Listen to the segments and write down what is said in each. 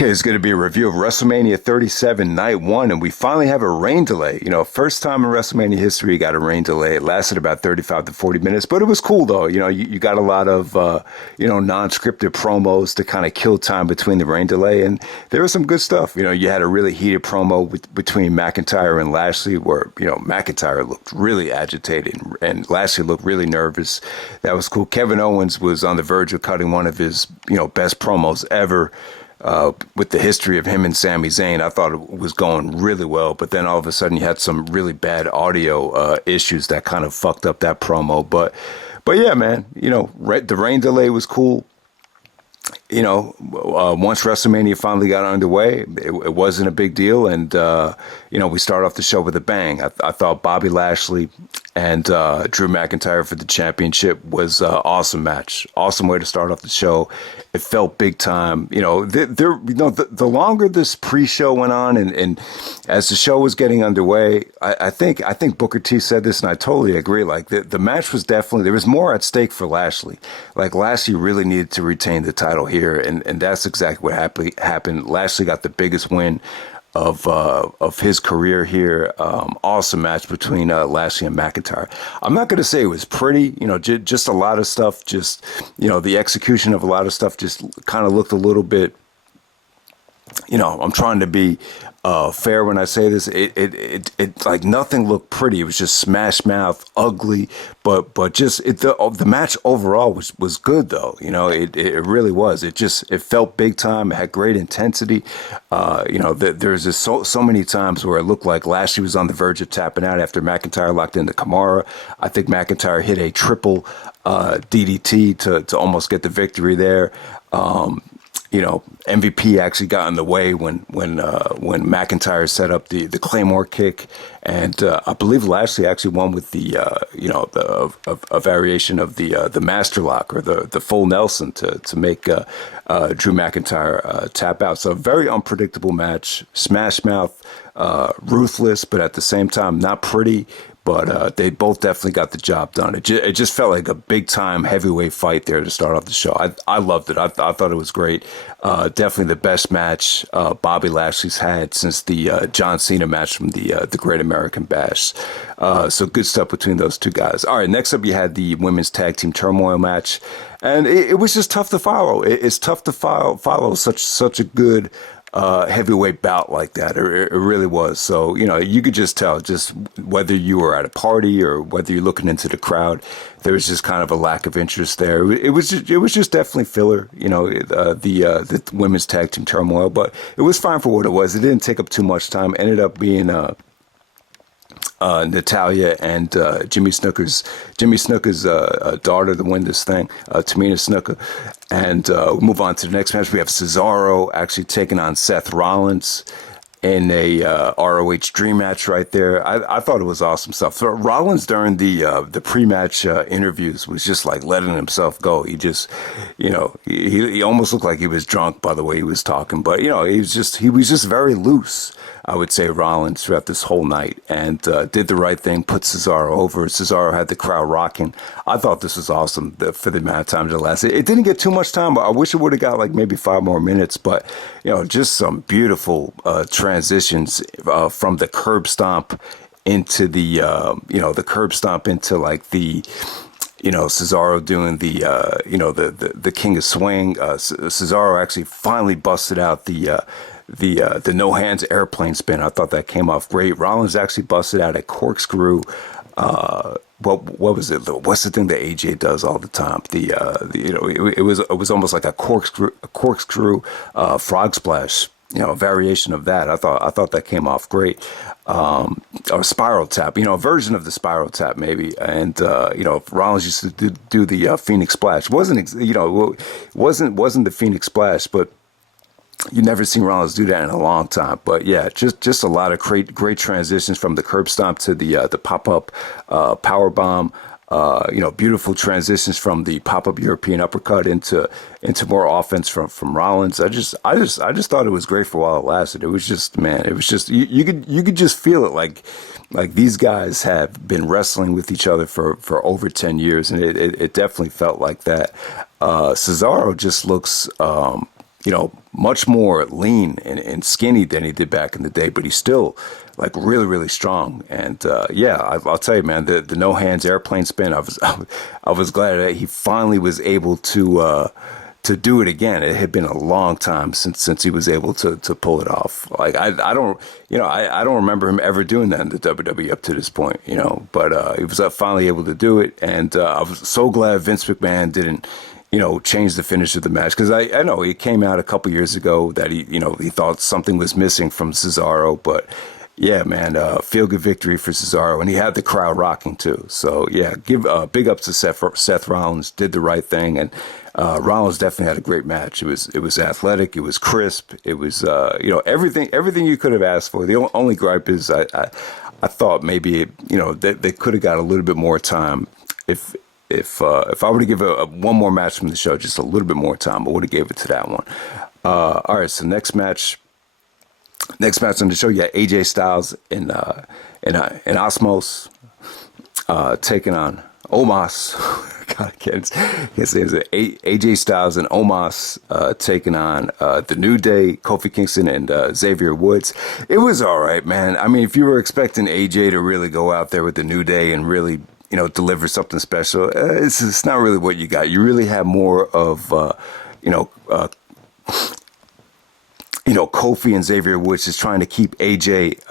Okay, it's going to be a review of WrestleMania 37 Night 1, and we finally have a rain delay. First time in WrestleMania history you got a rain delay. It lasted about 35 to 40 minutes, but it was cool, though. You got a lot of, non-scripted promos to kind of kill time between the rain delay, and there was some good stuff. You had a really heated promo between McIntyre and Lashley where, McIntyre looked really agitated and Lashley looked really nervous. That was cool. Kevin Owens was on the verge of cutting one of his, best promos ever. With the history of him and Sami Zayn, I thought it was going really well, but then all of a sudden you had some really bad audio issues that kind of fucked up that promo. But yeah, man, the rain delay was cool. Once WrestleMania finally got underway, it wasn't a big deal. And, we started off the show with a bang. I thought Bobby Lashley and Drew McIntyre for the championship was an awesome match. Awesome way to start off the show. It felt big time. The longer this pre-show went on and as the show was getting underway, I think Booker T said this, and I totally agree. Like the match was definitely, there was more at stake for Lashley. Like Lashley really needed to retain the title here, and that's exactly what happened. Lashley got the biggest win of his career here. Awesome match between Lashley and McIntyre. I'm not going to say it was pretty, just a lot of stuff, just, the execution of a lot of stuff just kind of looked a little bit, I'm trying to be fair when I say this. It like nothing looked pretty. It was just smash mouth, ugly, but just the match overall was good though. It really was. It felt big time. It had great intensity. There's just so many times where it looked like Lashley was on the verge of tapping out after McIntyre locked into Kamara. I think McIntyre hit a triple DDT to almost get the victory there. MVP actually got in the way when McIntyre set up the Claymore kick, and I believe Lashley actually won with the a variation of the Master Lock or the full Nelson to make Drew McIntyre tap out. So a very unpredictable match, smash mouth, ruthless, but at the same time not pretty. But they both definitely got the job done. It just felt like a big-time heavyweight fight there to start off the show. I loved it. I thought it was great. Definitely the best match Bobby Lashley's had since the John Cena match from the Great American Bash. So good stuff between those two guys. All right, next up you had the women's tag team turmoil match. And it was just tough to follow. It's tough to follow such a good heavyweight bout like that. It really was. So, you could just tell, just whether you were at a party or whether you're looking into the crowd, there was just kind of a lack of interest there. It was just definitely filler, the women's tag team turmoil, but it was fine for what it was. It didn't take up too much time. Ended up being Natalya and Jimmy Snuka's daughter to win this thing, Tamina Snuka. And we move on to the next match. We have Cesaro actually taking on Seth Rollins in a ROH Dream match right there. I thought it was awesome stuff. So Rollins during the pre-match interviews was just like letting himself go. He just, he almost looked like he was drunk by the way he was talking. But he was just very loose, I would say, Rollins throughout this whole night, and did the right thing, put Cesaro over. Cesaro had the crowd rocking. I thought this was awesome for the amount of time it lasted. It didn't get too much time, but I wish it would have got like maybe 5 more minutes. But, just some beautiful transitions from the curb stomp into the curb stomp into like the, Cesaro doing the King of Swing. Cesaro actually finally busted out the no hands airplane spin. I thought that came off great. Rollins actually busted out a corkscrew. What was it? What's the thing that AJ does all the time? It was almost like a corkscrew frog splash. A variation of that. I thought that came off great. Or spiral tap, a version of the spiral tap maybe. And Rollins used to do the Phoenix Splash. Wasn't the Phoenix Splash, but you never seen Rollins do that in a long time. But yeah, just a lot of great transitions from the curb stomp to the pop-up power bomb. Beautiful transitions from the pop-up European uppercut into more offense from Rollins. I just thought it was great for a while it lasted. It was just, man, you could just feel it like these guys have been wrestling with each other for over 10 years, and it definitely felt like that. Cesaro just looks much more lean and skinny than he did back in the day, but he's still like really, really strong. And I'll tell you, man, the no hands airplane spin. I was glad that he finally was able to do it again. It had been a long time since he was able to pull it off. Like I don't remember him ever doing that in the WWE up to this point, but he was finally able to do it. And I was so glad Vince McMahon didn't, change the finish of the match. Cause I know he came out a couple years ago that he thought something was missing from Cesaro, but yeah, man, feel good victory for Cesaro, and he had the crowd rocking too. So yeah, give big ups to Seth Rollins, did the right thing, and Rollins definitely had a great match. It was athletic, it was crisp, it was everything you could have asked for. The only gripe is I thought maybe they could have got a little bit more time if I were to give one more match from the show, just a little bit more time, I would have gave it to that one. All right, so next match on the show, you got AJ Styles and Osmos taking on Omos. God, I can't say it. AJ Styles and Omos taking on the New Day, Kofi Kingston and Xavier Woods. It was all right, man. I mean, if you were expecting AJ to really go out there with the New Day and really deliver something special, it's not really what you got. You really have more of Kofi and Xavier Woods is trying to keep AJ,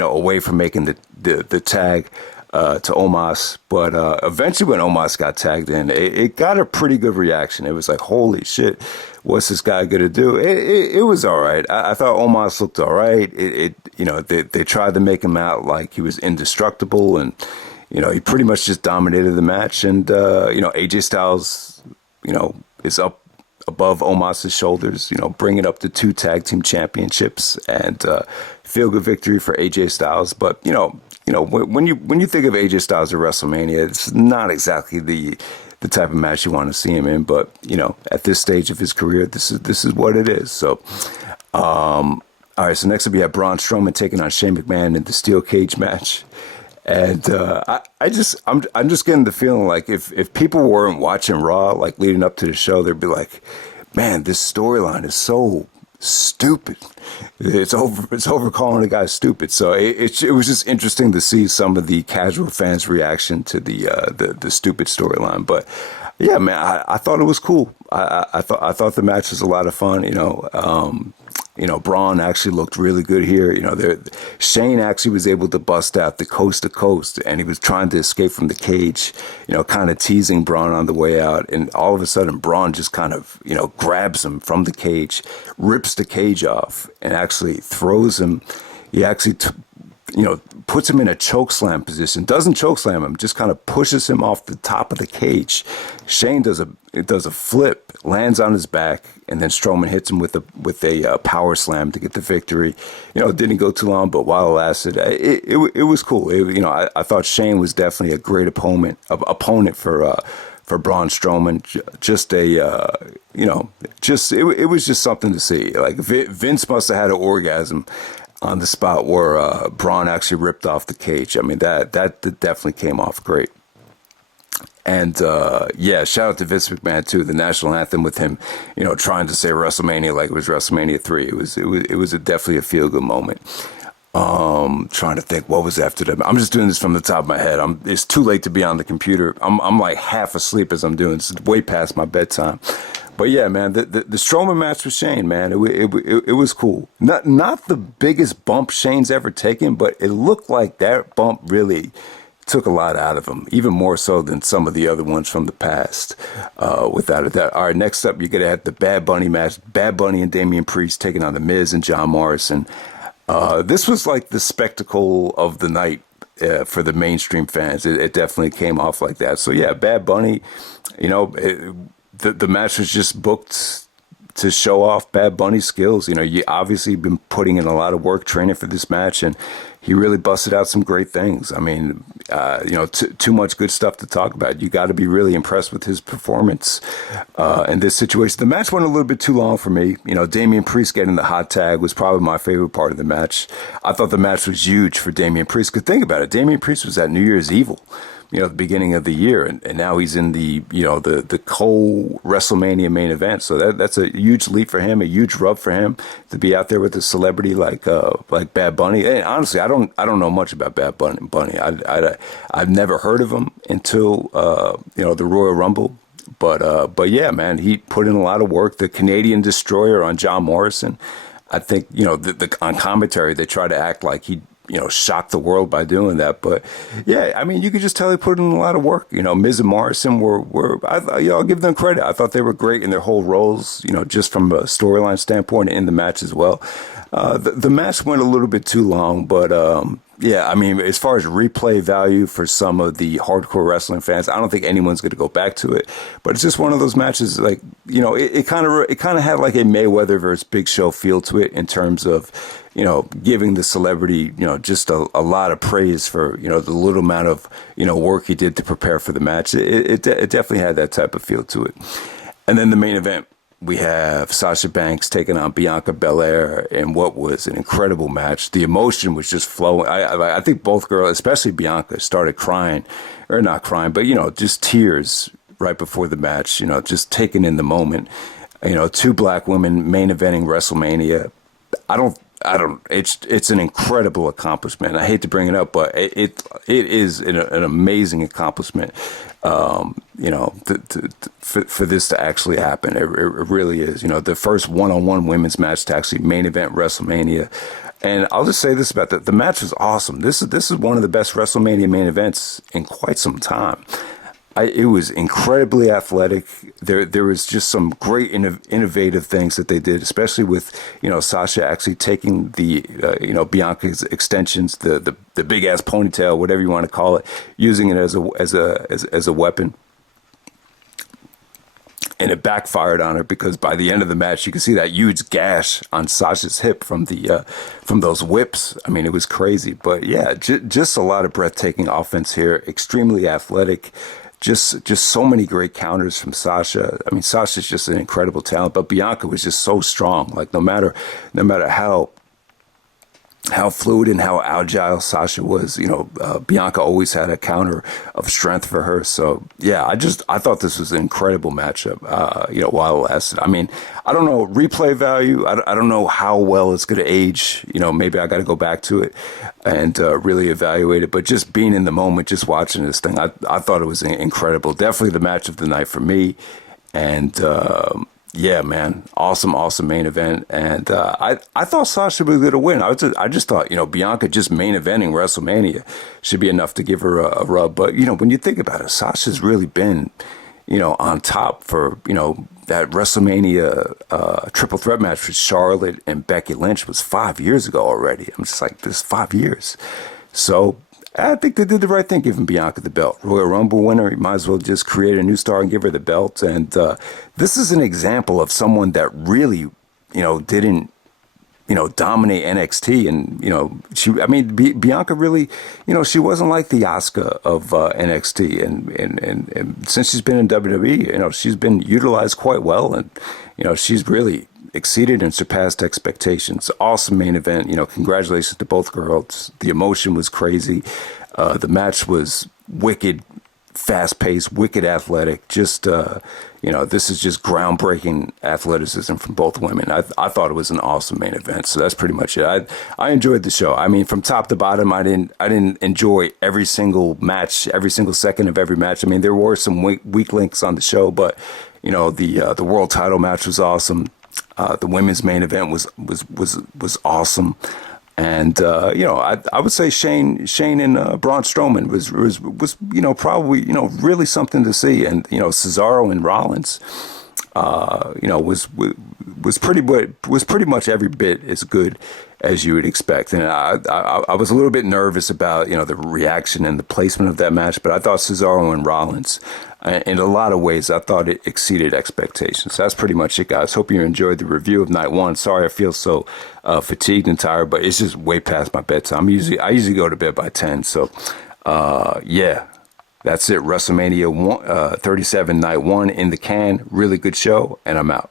away from making the tag to Omos. But eventually when Omos got tagged in, it got a pretty good reaction. It was like, holy shit, what's this guy going to do? It was all right. I thought Omos looked all right. They tried to make him out like he was indestructible, and, he pretty much just dominated the match. And, AJ Styles, is up above Omos' shoulders, bringing up the 2 tag team championships, and feel good victory for AJ Styles. But when you think of AJ Styles at WrestleMania, it's not exactly the type of match you want to see him in. But at this stage of his career, this is what it is. So, all right. So next up, we have Braun Strowman taking on Shane McMahon in the steel cage match. And I'm just getting the feeling like if people weren't watching Raw like leading up to the show, they'd be like, man, this storyline is so stupid. It's over calling the guy stupid. So it was just interesting to see some of the casual fans' reaction to the stupid storyline. But yeah, man, I thought it was cool. I thought the match was a lot of fun. Braun actually looked really good here. Shane actually was able to bust out the coast to coast, and he was trying to escape from the cage, kind of teasing Braun on the way out. And all of a sudden, Braun just kind of, grabs him from the cage, rips the cage off, and actually throws him. He actually, puts him in a choke slam position. Doesn't choke slam him, just kind of pushes him off the top of the cage. Shane does a flip, lands on his back, and then Strowman hits him with a power slam to get the victory. It didn't go too long, but while it lasted, it was cool. I thought Shane was definitely a great opponent for Braun Strowman. It was just something to see. Like Vince must have had an orgasm on the spot where Braun actually ripped off the cage. I mean, that definitely came off great. And shout out to Vince McMahon too. The national anthem with him, trying to say WrestleMania like it was WrestleMania 3. It was definitely a feel good moment. Trying to think what was after that. I'm just doing this from the top of my head. It's too late to be on the computer. I'm like half asleep as I'm doing this. It's way past my bedtime. But yeah, man, the Strowman match with Shane, man, it was cool. Not the biggest bump Shane's ever taken, but it looked like that bump really took a lot out of him, even more so than some of the other ones from the past, without a doubt. All right, next up, you're going to have the Bad Bunny match. Bad Bunny and Damien Priest taking on The Miz and John Morrison. This was like the spectacle of the night for the mainstream fans. It definitely came off like that. So yeah, Bad Bunny, the match was just booked to show off Bad Bunny's skills. You obviously been putting in a lot of work training for this match, and he really busted out some great things. I mean, too much good stuff to talk about. You got to be really impressed with his performance in this situation. The match went a little bit too long for me. Damien Priest getting the hot tag was probably my favorite part of the match. I thought the match was huge for Damien Priest. Because think about it, Damien Priest was at New Year's Evil the beginning of the year, and now he's in the co-WrestleMania main event. So that's a huge leap for him, a huge rub for him to be out there with a celebrity like Bad Bunny. And honestly, I don't know much about Bad Bunny. I've never heard of him until the Royal Rumble. But yeah, man, he put in a lot of work. The Canadian Destroyer on John Morrison. I think, on commentary, they try to act like he, shocked the world by doing that. But yeah, I mean, you could just tell he put in a lot of work. Miz and Morrison I'll give them credit. I thought they were great in their whole roles, just from a storyline standpoint in the match as well. The match went a little bit too long, but yeah, I mean, as far as replay value for some of the hardcore wrestling fans, I don't think anyone's going to go back to it. But it's just one of those matches, like, it kind of had like a Mayweather versus Big Show feel to it in terms of, giving the celebrity, just a lot of praise for, the little amount of, work he did to prepare for the match. It definitely had that type of feel to it. And then the main event. We have Sasha Banks taking on Bianca Belair in what was an incredible match. The emotion was just flowing. I think both girls, especially Bianca, started crying, or not crying, but, just tears right before the match, just taking in the moment. Two black women main eventing WrestleMania. It's an incredible accomplishment. I hate to bring it up, but it is an amazing accomplishment. For this to actually happen, it really is. The first one-on-one women's match to actually main event WrestleMania. And I'll just say this about the match was awesome. This is one of the best WrestleMania main events in quite some time. It was incredibly athletic. There was just some great innovative things that they did, especially with Sasha actually taking the Bianca's extensions, the big ass ponytail, whatever you want to call it, using it as a weapon. And it backfired on her because by the end of the match, you could see that huge gash on Sasha's hip from those whips. I mean, it was crazy. But yeah, just a lot of breathtaking offense here. Extremely athletic. Just so many great counters from Sasha. I mean, Sasha's just an incredible talent, but Bianca was just so strong. Like no matter how fluid and how agile Sasha was, Bianca always had a counter of strength for her. So yeah, I thought this was an incredible matchup, while it lasted. I mean, I don't know, replay value. I don't know how well it's going to age. Maybe I got to go back to it and really evaluate it. But just being in the moment, just watching this thing, I thought it was incredible. Definitely the match of the night for me. And, yeah, man, awesome main event, and I thought Sasha was going to win. I just thought Bianca just main eventing WrestleMania should be enough to give her a rub. But when you think about it, Sasha's really been on top for that WrestleMania triple threat match with Charlotte and Becky Lynch was 5 years ago already. I'm just like, this 5 years, so. I think they did the right thing giving Bianca the belt. Royal Rumble winner, you might as well just create a new star and give her the belt. And this is an example of someone that really, didn't, dominate NXT. And, Bianca really, she wasn't like the Asuka of NXT. And since she's been in WWE, she's been utilized quite well. And, she's really exceeded and surpassed expectations. Awesome main event. Congratulations to both girls. The emotion was crazy. The match was wicked, fast-paced, wicked athletic. Just, this is just groundbreaking athleticism from both women. I thought it was an awesome main event. So that's pretty much it. I enjoyed the show. I mean, from top to bottom, I didn't enjoy every single match, every single second of every match. I mean, there were some weak links on the show, but the world title match was awesome. The women's main event was awesome, and I would say Shane and Braun Strowman was probably really something to see, and Cesaro and Rollins was pretty much every bit as good as you would expect. And I was a little bit nervous about the reaction and the placement of that match, but I thought Cesaro and Rollins, in a lot of ways, I thought it exceeded expectations. So that's pretty much it, guys. Hope you enjoyed the review of night one. Sorry I feel so fatigued and tired, but it's just way past my bedtime. I usually go to bed by 10. So yeah, that's it. WrestleMania 37 night one in the can. Really good show, and I'm out.